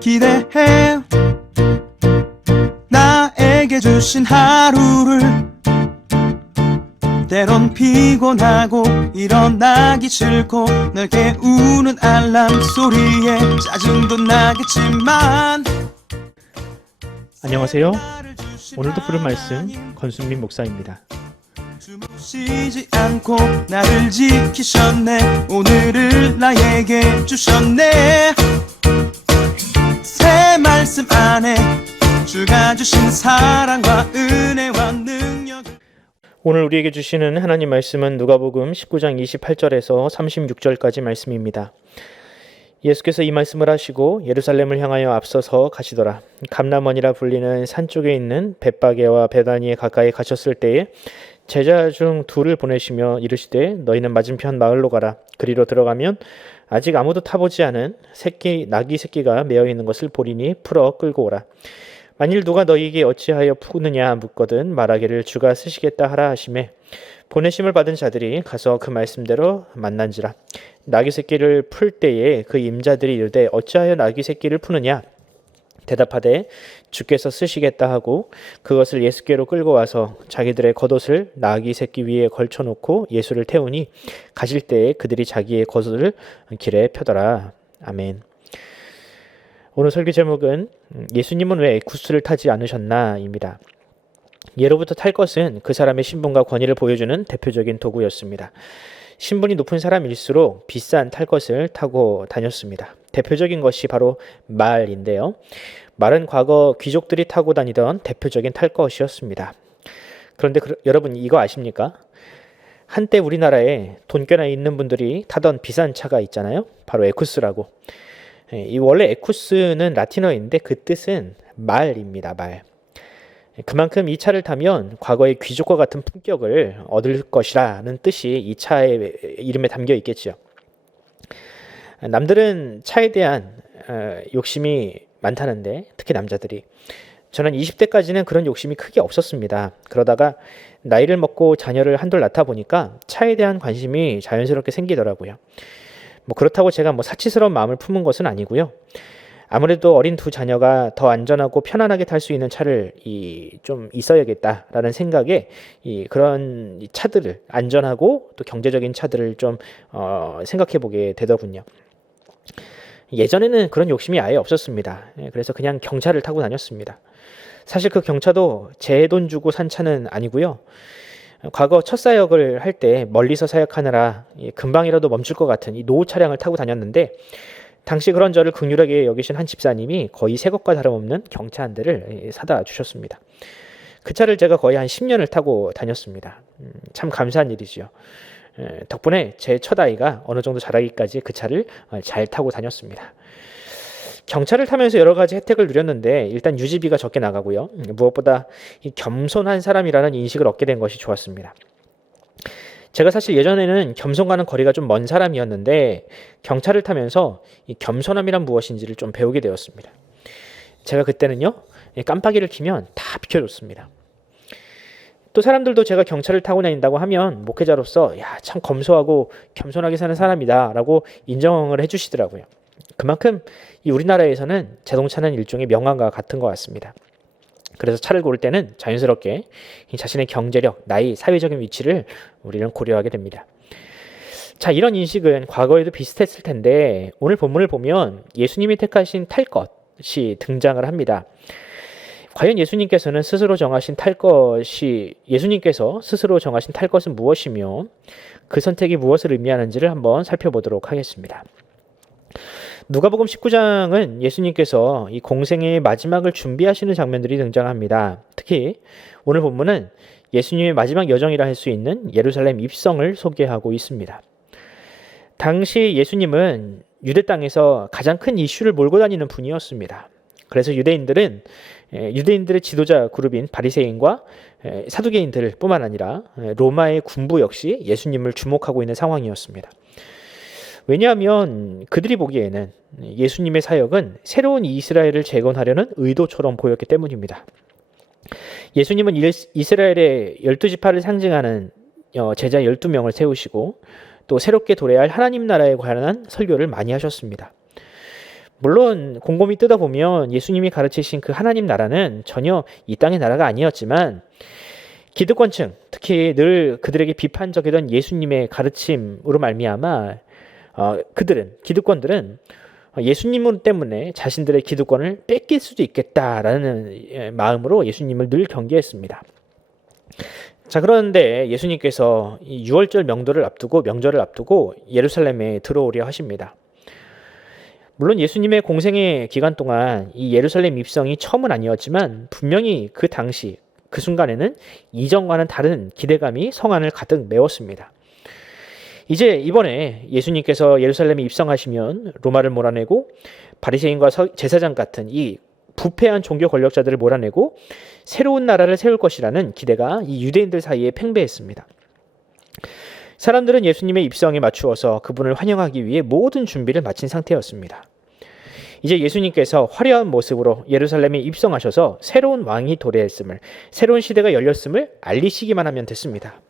기대해. 나에게 주신 하루를 때론 피곤하고 일어나기 싫고 널 깨우는 알람 소리에 짜증도 나겠지만. 안녕하세요. 오늘도 부른 말씀 권순민 목사입니다. 쉬지 않고 나를 지키셨네. 오늘을 나에게 주셨네. 새 말씀 안에 주가 주신 사랑과 은혜와 능력. 오늘 우리에게 주시는 하나님 말씀은 누가복음 19장 28절에서 36절까지 말씀입니다. 예수께서 이 말씀을 하시고 예루살렘을 향하여 앞서서 가시더라. 감람원이라 불리는 산 쪽에 있는 벳바게와 베다니에 가까이 가셨을 때에 제자 중 둘을 보내시며 이르시되 너희는 맞은편 마을로 가라. 그리로 들어가면 아직 아무도 타보지 않은 나귀 새끼가 메어 있는 것을 보리니 풀어 끌고 오라. 만일 누가 너희에게 어찌하여 푸느냐 묻거든 말하기를 주가 쓰시겠다 하라 하시매 보내심을 받은 자들이 가서 그 말씀대로 만난지라. 나귀 새끼를 풀 때에 그 임자들이 이르되 어찌하여 나귀 새끼를 푸느냐 대답하되 주께서 쓰시겠다 하고 그것을 예수께로 끌고 와서 자기들의 겉옷을 나귀 새끼 위에 걸쳐놓고 예수를 태우니 가실 때에 그들이 자기의 겉옷을 길에 펴더라. 아멘. 오늘 설교 제목은 예수님은 왜 에쿠스를 타지 않으셨나입니다. 예로부터 탈 것은 그 사람의 신분과 권위를 보여주는 대표적인 도구였습니다. 신분이 높은 사람일수록 비싼 탈 것을 타고 다녔습니다. 대표적인 것이 바로 말인데요. 말은 과거 귀족들이 타고 다니던 대표적인 탈 것이었습니다. 그런데 여러분 이거 아십니까? 한때 우리나라에 돈 꽤나 있는 분들이 타던 비싼 차가 있잖아요. 바로 에쿠스라고. 이 원래 에쿠스는 라틴어인데 그 뜻은 말입니다. 말. 그만큼 이 차를 타면 과거의 귀족과 같은 품격을 얻을 것이라는 뜻이 이 차의 이름에 담겨 있겠죠. 남들은 차에 대한 욕심이 많다는데 특히 남자들이 저는 20대까지는 그런 욕심이 크게 없었습니다. 그러다가 나이를 먹고 자녀를 한둘 낳다 보니까 차에 대한 관심이 자연스럽게 생기더라고요. 그렇다고 제가 사치스러운 마음을 품은 것은 아니고요. 아무래도 어린 두 자녀가 더 안전하고 편안하게 탈 수 있는 차를 좀 있어야겠다라는 생각에 그런 차들을 안전하고 또 경제적인 차들을 좀 생각해 보게 되더군요. 예전에는 그런 욕심이 아예 없었습니다. 그래서 그냥 경차를 타고 다녔습니다. 사실 그 경차도 제 돈 주고 산 차는 아니고요. 과거 첫 사역을 할 때 멀리서 사역하느라 금방이라도 멈출 것 같은 이 노후 차량을 타고 다녔는데 당시 그런 저를 긍휼하게 여기신 한 집사님이 거의 새 것과 다름없는 경차 한 대를 사다 주셨습니다. 그 차를 제가 거의 한 10년을 타고 다녔습니다. 참 감사한 일이죠. 덕분에 제 첫 아이가 어느 정도 자라기까지 그 차를 잘 타고 다녔습니다. 경차를 타면서 여러 가지 혜택을 누렸는데 일단 유지비가 적게 나가고요. 무엇보다 이 겸손한 사람이라는 인식을 얻게 된 것이 좋았습니다. 제가 사실 예전에는 겸손과는 거리가 좀 먼 사람이었는데 경차를 타면서 이 겸손함이란 무엇인지를 좀 배우게 되었습니다. 제가 그때는요 깜빡이를 켜면 다 비켜줬습니다. 또 사람들도 제가 경차를 타고 다닌다고 하면 목회자로서 야, 참 검소하고 겸손하게 사는 사람이다 라고 인정을 해주시더라고요. 그만큼 이 우리나라에서는 자동차는 일종의 명함과 같은 것 같습니다. 그래서 차를 고를 때는 자연스럽게 자신의 경제력, 나이, 사회적인 위치를 우리는 고려하게 됩니다. 자, 이런 인식은 과거에도 비슷했을 텐데 오늘 본문을 보면 예수님이 택하신 탈 것이 등장을 합니다. 과연 예수님께서 스스로 정하신 탈 것은 무엇이며 그 선택이 무엇을 의미하는지를 한번 살펴보도록 하겠습니다. 누가복음 19장은 예수님께서 이 공생애의 마지막을 준비하시는 장면들이 등장합니다. 특히 오늘 본문은 예수님의 마지막 여정이라 할 수 있는 예루살렘 입성을 소개하고 있습니다. 당시 예수님은 유대 땅에서 가장 큰 이슈를 몰고 다니는 분이었습니다. 그래서 유대인들의 지도자 그룹인 바리새인과 사두개인들 뿐만 아니라 로마의 군부 역시 예수님을 주목하고 있는 상황이었습니다. 왜냐하면 그들이 보기에는 예수님의 사역은 새로운 이스라엘을 재건하려는 의도처럼 보였기 때문입니다. 예수님은 이스라엘의 12지파를 상징하는 제자 12명을 세우시고 또 새롭게 도래할 하나님 나라에 관한 설교를 많이 하셨습니다. 물론 곰곰이 뜯어보면 예수님이 가르치신 그 하나님 나라는 전혀 이 땅의 나라가 아니었지만 기득권층, 특히 늘 그들에게 비판적이던 예수님의 가르침으로 말미암아 기득권들은 예수님 때문에 자신들의 기득권을 뺏길 수도 있겠다라는 마음으로 예수님을 늘 경계했습니다. 자, 그런데 예수님께서 이 6월절 명절을 앞두고 예루살렘에 들어오려 하십니다. 물론 예수님의 공생의 기간 동안 이 예루살렘 입성이 처음은 아니었지만 분명히 그 당시 그 순간에는 이전과는 다른 기대감이 성 안을 가득 메웠습니다. 이제 이번에 예수님께서 예루살렘에 입성하시면 로마를 몰아내고 바리새인과 제사장 같은 이 부패한 종교 권력자들을 몰아내고 새로운 나라를 세울 것이라는 기대가 이 유대인들 사이에 팽배했습니다. 사람들은 예수님의 입성에 맞추어서 그분을 환영하기 위해 모든 준비를 마친 상태였습니다. 이제 예수님께서 화려한 모습으로 예루살렘에 입성하셔서 새로운 왕이 도래했음을, 새로운 시대가 열렸음을 알리시기만 하면 됐습니다.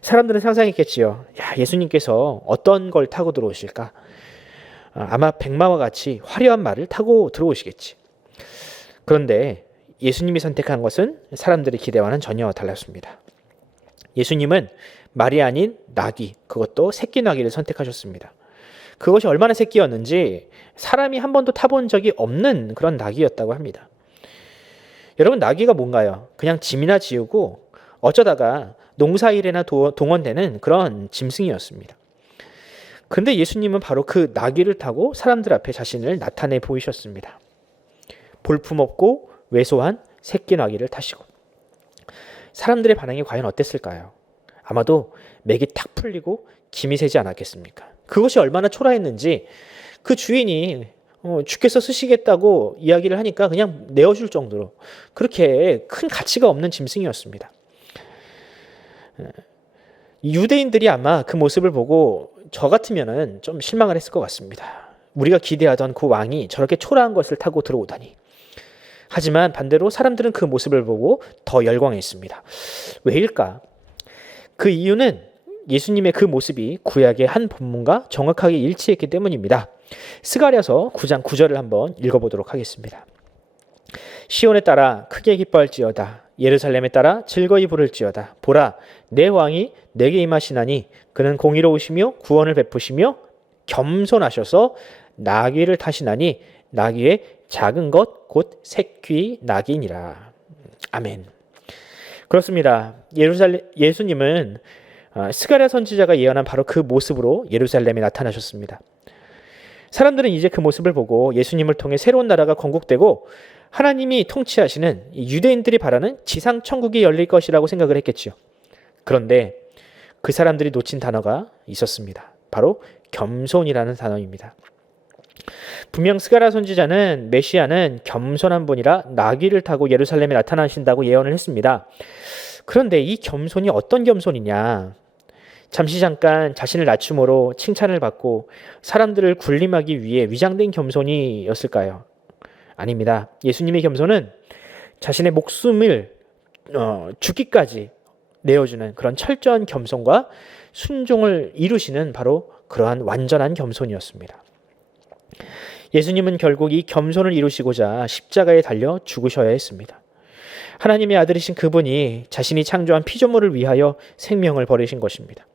사람들은 상상했겠지요. 야, 예수님께서 어떤 걸 타고 들어오실까? 아마 백마와 같이 화려한 말을 타고 들어오시겠지. 그런데 예수님이 선택한 것은 사람들의 기대와는 전혀 달랐습니다. 예수님은 말이 아닌 나귀, 그것도 새끼 나귀를 선택하셨습니다. 그것이 얼마나 새끼였는지 사람이 한 번도 타본 적이 없는 그런 나귀였다고 합니다. 여러분, 나귀가 뭔가요? 그냥 짐이나 지우고 어쩌다가 농사일에나 동원되는 그런 짐승이었습니다. 그런데 예수님은 바로 그 나귀를 타고 사람들 앞에 자신을 나타내 보이셨습니다. 볼품없고 왜소한 새끼 나귀를 타시고. 사람들의 반응이 과연 어땠을까요? 아마도 맥이 탁 풀리고 김이 새지 않았겠습니까? 그것이 얼마나 초라했는지 그 주인이 주께서 쓰시겠다고 이야기를 하니까 그냥 내어줄 정도로 그렇게 큰 가치가 없는 짐승이었습니다. 유대인들이 아마 그 모습을 보고 저 같으면은 좀 실망을 했을 것 같습니다. 우리가 기대하던 그 왕이 저렇게 초라한 것을 타고 들어오다니. 하지만 반대로 사람들은 그 모습을 보고 더 열광했습니다. 왜일까? 그 이유는 예수님의 그 모습이 구약의 한 본문과 정확하게 일치했기 때문입니다. 스가랴서 9장 9절을 한번 읽어보도록 하겠습니다. 시온에 따라 크게 기뻐할지어다. 예루살렘에 따라 즐거이 부를지어다. 보라, 내 왕이 내게 임하시나니 그는 공의로우시며 구원을 베푸시며 겸손하셔서 나귀를 타시나니 나귀의 작은 것 곧 새끼 나귀니라. 아멘. 그렇습니다. 예수님은 스가랴 선지자가 예언한 바로 그 모습으로 예루살렘에 나타나셨습니다. 사람들은 이제 그 모습을 보고 예수님을 통해 새로운 나라가 건국되고 하나님이 통치하시는 유대인들이 바라는 지상 천국이 열릴 것이라고 생각을 했겠지요. 그런데 그 사람들이 놓친 단어가 있었습니다. 바로 겸손이라는 단어입니다. 분명 스가랴 선지자는 메시아는 겸손한 분이라 나귀를 타고 예루살렘에 나타나신다고 예언을 했습니다. 그런데 이 겸손이 어떤 겸손이냐? 잠시 잠깐 자신을 낮춤으로 칭찬을 받고 사람들을 군림하기 위해 위장된 겸손이었을까요? 아닙니다. 예수님의 겸손은 자신의 목숨을 죽기까지 내어주는 그런 철저한 겸손과 순종을 이루시는 바로 그러한 완전한 겸손이었습니다. 예수님은 결국 이 겸손을 이루시고자 십자가에 달려 죽으셔야 했습니다. 하나님의 아들이신 그분이 자신이 창조한 피조물을 위하여 생명을 버리신 것입니다.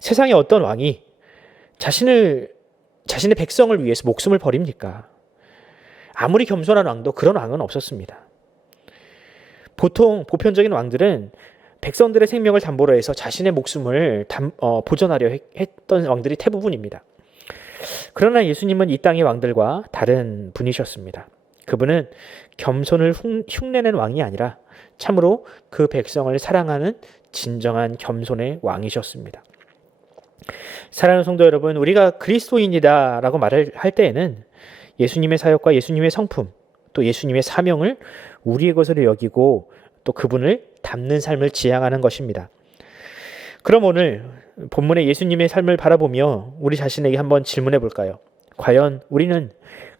세상에 어떤 왕이 자신의 백성을 위해서 목숨을 버립니까? 아무리 겸손한 왕도 그런 왕은 없었습니다. 보통 보편적인 왕들은 백성들의 생명을 담보로 해서 자신의 목숨을 보존하려 했던 왕들이 대부분입니다. 그러나 예수님은 이 땅의 왕들과 다른 분이셨습니다. 그분은 겸손을 흉내낸 왕이 아니라 참으로 그 백성을 사랑하는 진정한 겸손의 왕이셨습니다. 사랑하는 성도 여러분, 우리가 그리스도인이다 라고 말을 할 때에는 예수님의 사역과 예수님의 성품, 또 예수님의 사명을 우리의 것으로 여기고 또 그분을 닮는 삶을 지향하는 것입니다. 그럼 오늘 본문의 예수님의 삶을 바라보며 우리 자신에게 한번 질문해 볼까요? 과연 우리는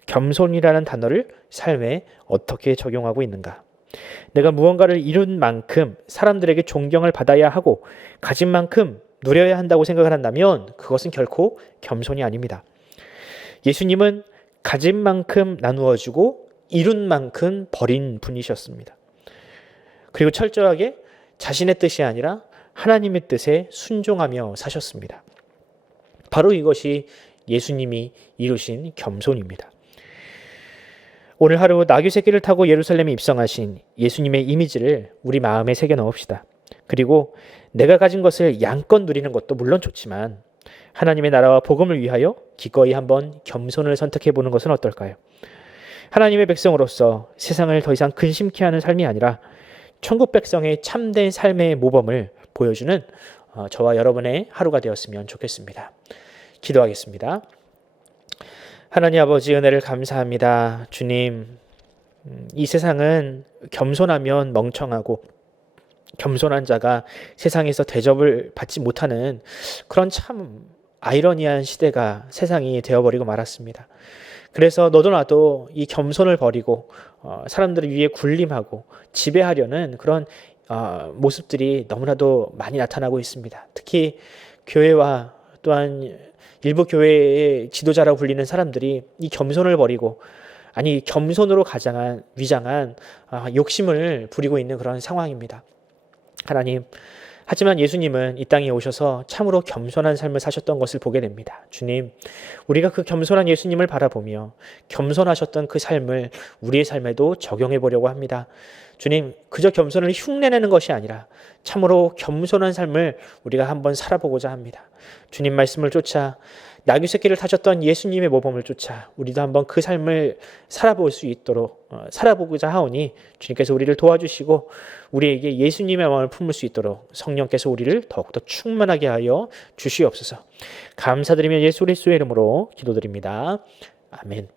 겸손이라는 단어를 삶에 어떻게 적용하고 있는가? 내가 무언가를 이룬 만큼 사람들에게 존경을 받아야 하고 가진 만큼 누려야 한다고 생각을 한다면 그것은 결코 겸손이 아닙니다. 예수님은 가진 만큼 나누어 주고 이룬 만큼 버린 분이셨습니다. 그리고 철저하게 자신의 뜻이 아니라 하나님의 뜻에 순종하며 사셨습니다. 바로 이것이 예수님이 이루신 겸손입니다. 오늘 하루 나귀 새끼를 타고 예루살렘에 입성하신 예수님의 이미지를 우리 마음에 새겨 넣읍시다. 그리고 내가 가진 것을 양껏 누리는 것도 물론 좋지만 하나님의 나라와 복음을 위하여 기꺼이 한번 겸손을 선택해 보는 것은 어떨까요? 하나님의 백성으로서 세상을 더 이상 근심케 하는 삶이 아니라 천국 백성의 참된 삶의 모범을 보여주는 저와 여러분의 하루가 되었으면 좋겠습니다. 기도하겠습니다. 하나님 아버지, 은혜를 감사합니다. 주님, 이 세상은 겸손하면 멍청하고 겸손한 자가 세상에서 대접을 받지 못하는 그런 참 아이러니한 시대가 세상이 되어버리고 말았습니다. 그래서 너도 나도 이 겸손을 버리고 사람들을 위해 군림하고 지배하려는 그런 모습들이 너무나도 많이 나타나고 있습니다. 특히 교회와 또한 일부 교회의 지도자라고 불리는 사람들이 이 겸손을 버리고 겸손으로 위장한 욕심을 부리고 있는 그런 상황입니다. 하나님, 하지만 예수님은 이 땅에 오셔서 참으로 겸손한 삶을 사셨던 것을 보게 됩니다. 주님, 우리가 그 겸손한 예수님을 바라보며 겸손하셨던 그 삶을 우리의 삶에도 적용해 보려고 합니다. 주님, 그저 겸손을 흉내내는 것이 아니라 참으로 겸손한 삶을 우리가 한번 살아보고자 합니다. 주님 말씀을 쫓아 나귀 새끼를 타셨던 예수님의 모범을 쫓아 우리도 한번 그 삶을 살아볼 수 있도록 살아보고자 하오니 주님께서 우리를 도와주시고 우리에게 예수님의 마음을 품을 수 있도록 성령께서 우리를 더욱더 충만하게 하여 주시옵소서. 감사드리며 예수 그리스도의 이름으로 기도드립니다. 아멘.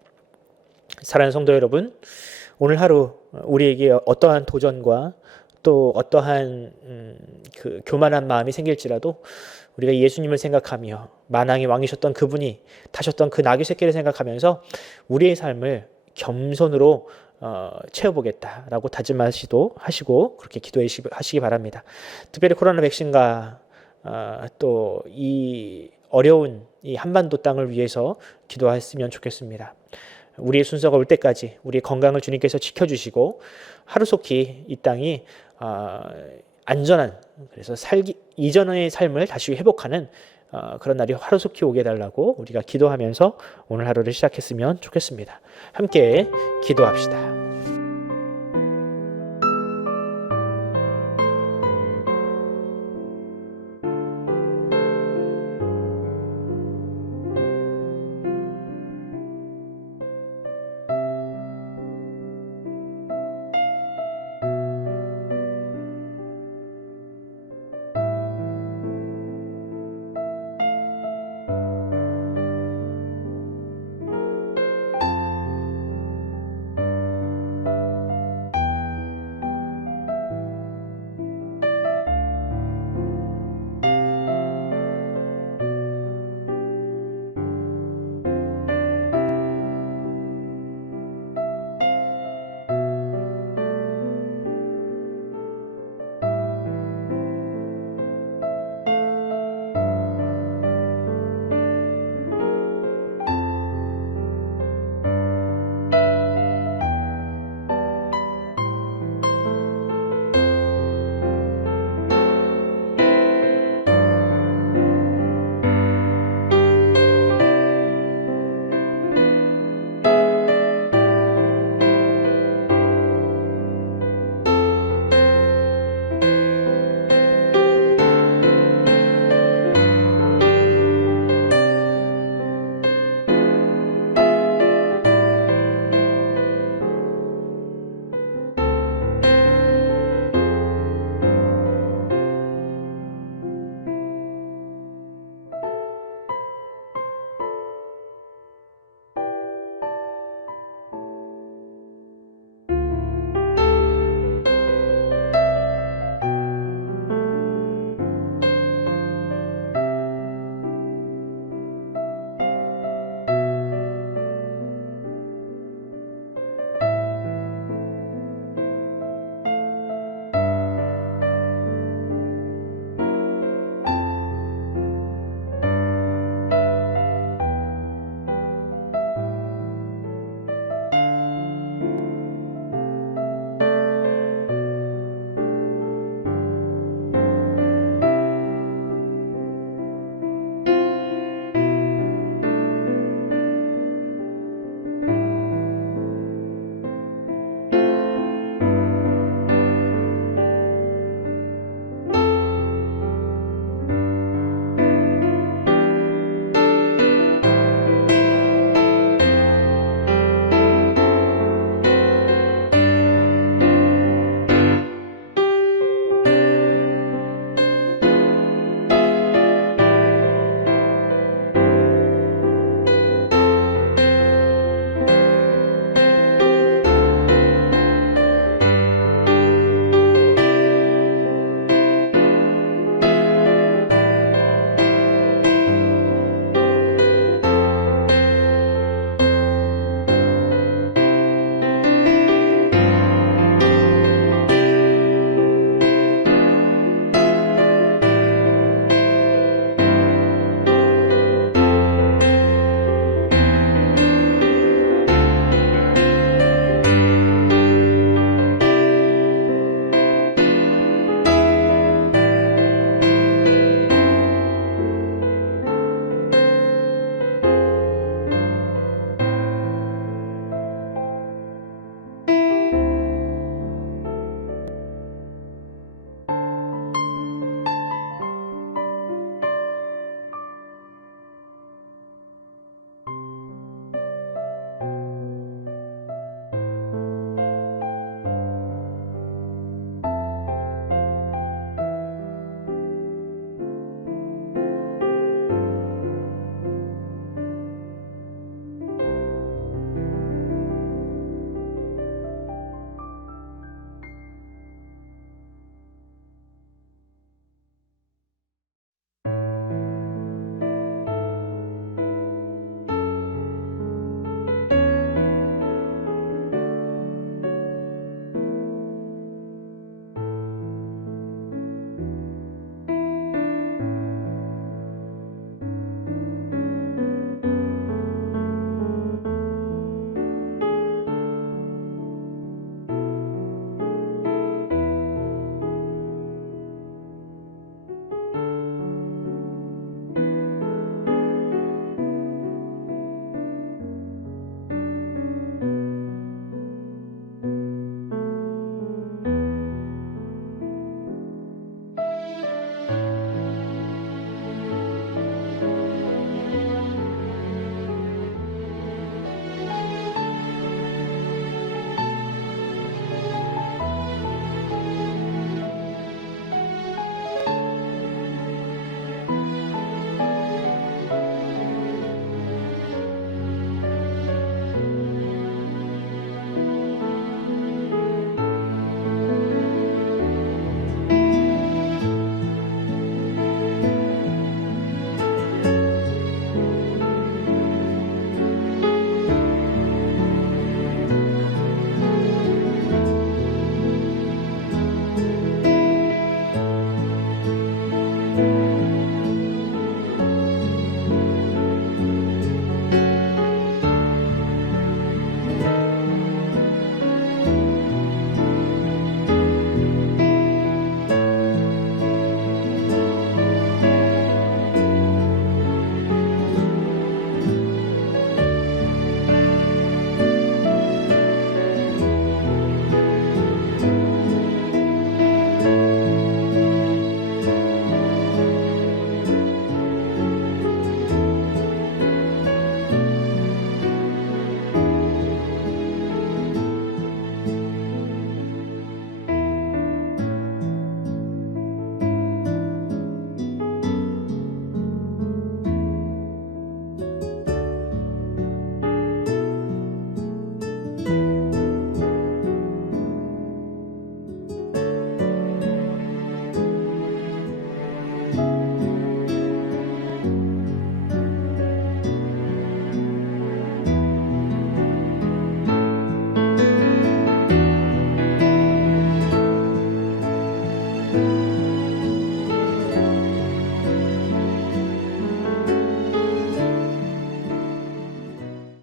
사랑하는 성도 여러분, 오늘 하루 우리에게 어떠한 도전과 또 어떠한 그 교만한 마음이 생길지라도 우리가 예수님을 생각하며 만왕의 왕이셨던 그분이 타셨던 그 나귀 새끼를 생각하면서 우리의 삶을 겸손으로 채워보겠다라고 다짐하시고 그렇게 기도하시기 바랍니다. 특별히 코로나 백신과 또 이 어려운 이 한반도 땅을 위해서 기도했으면 좋겠습니다. 우리의 순서가 올 때까지 우리의 건강을 주님께서 지켜주시고 하루속히 이 땅이 안전한, 그래서 살기 이전의 삶을 다시 회복하는 그런 날이 하루속히 오게 해달라고 우리가 기도하면서 오늘 하루를 시작했으면 좋겠습니다. 함께 기도합시다.